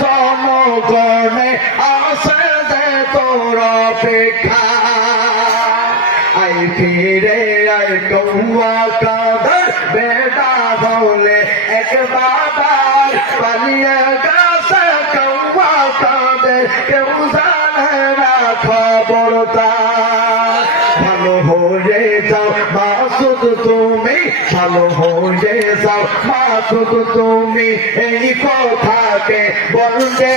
জনগণে আসে যে তোর অপেক্ষা আই ফিরে আই কৌয়া কাঁদর বেটা বলে এক বাবার পালিয়ে গেছে কৌয়া কাঁদে কেউ জানে না খবরটা ভালো হয়ে যাও মাসুদ তুমি ভালো হয়ে যাও মাসুদ তুমি এই কথাকে বলতে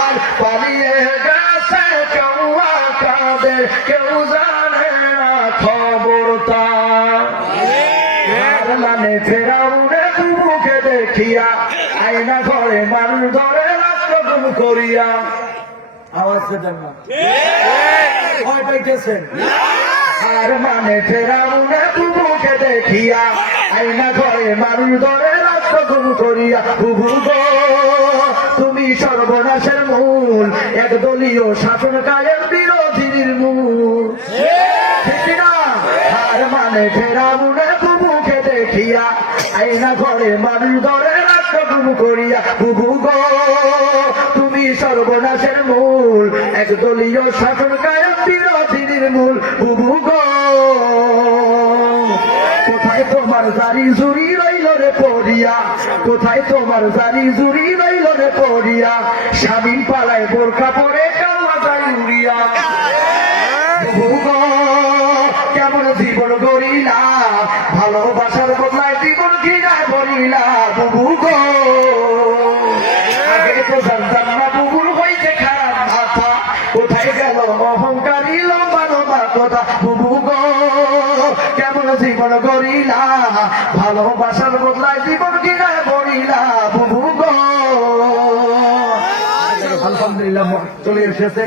আর পালিয়ে গেছে কৌয়া কাঁদে কেউ জানে না খবরটা মানে ফেরাউনে বুবুকে দেখিয়া আয়না ঘরে মানুষ ধরে রাষ্ট্র করিয়া আওয়াজ দেন না ভয় পাইতেছেন আর মানে ফেরাউনে বুবুকে দেখিয়া আয়না ঘরে মানুষ ধরে রাষ্ট্র করিয়া বুবু গো তুমি সর্বনাশের মূল একদলীয় শাসন কায়ের বিরোধীর মূল ঠিক না আর মানে ফেরাউনে বুবুকে দেখিয়া আয়না ঘরে মানুষ ধরে রাষ্ট্র করিয়া বুবু গো তুমি সর্বনাশের মূল একদলীয় শাসন কায়েম বিরোধীর মূল বুবু গো কোথায় তোমার জারি জুরি রইল রে পড়িয়া কোথায় তোমার জারি জুরি রইল রে পড়িয়া স্বামী পালায় বোরকা পরে কাল্লা যায় উড়িয়া বুবু গো কেমন জীবন গড়িলা ভালোবাসার বদলায় জীবন ঘৃণায় ভরিলা বুবু গো আগে তো জানতাম না বুবুর হইতে খারাপ মাথা কোথায় গেল অহংকারী লম্বা লম্বা কথা বুবু গো কেমন জীবন গড়িলা ভালোবাসার বদলায় জীবন ঘৃণায় ভরিলা বুবু গো আলহামদুলিল্লাহ চলে এসেছে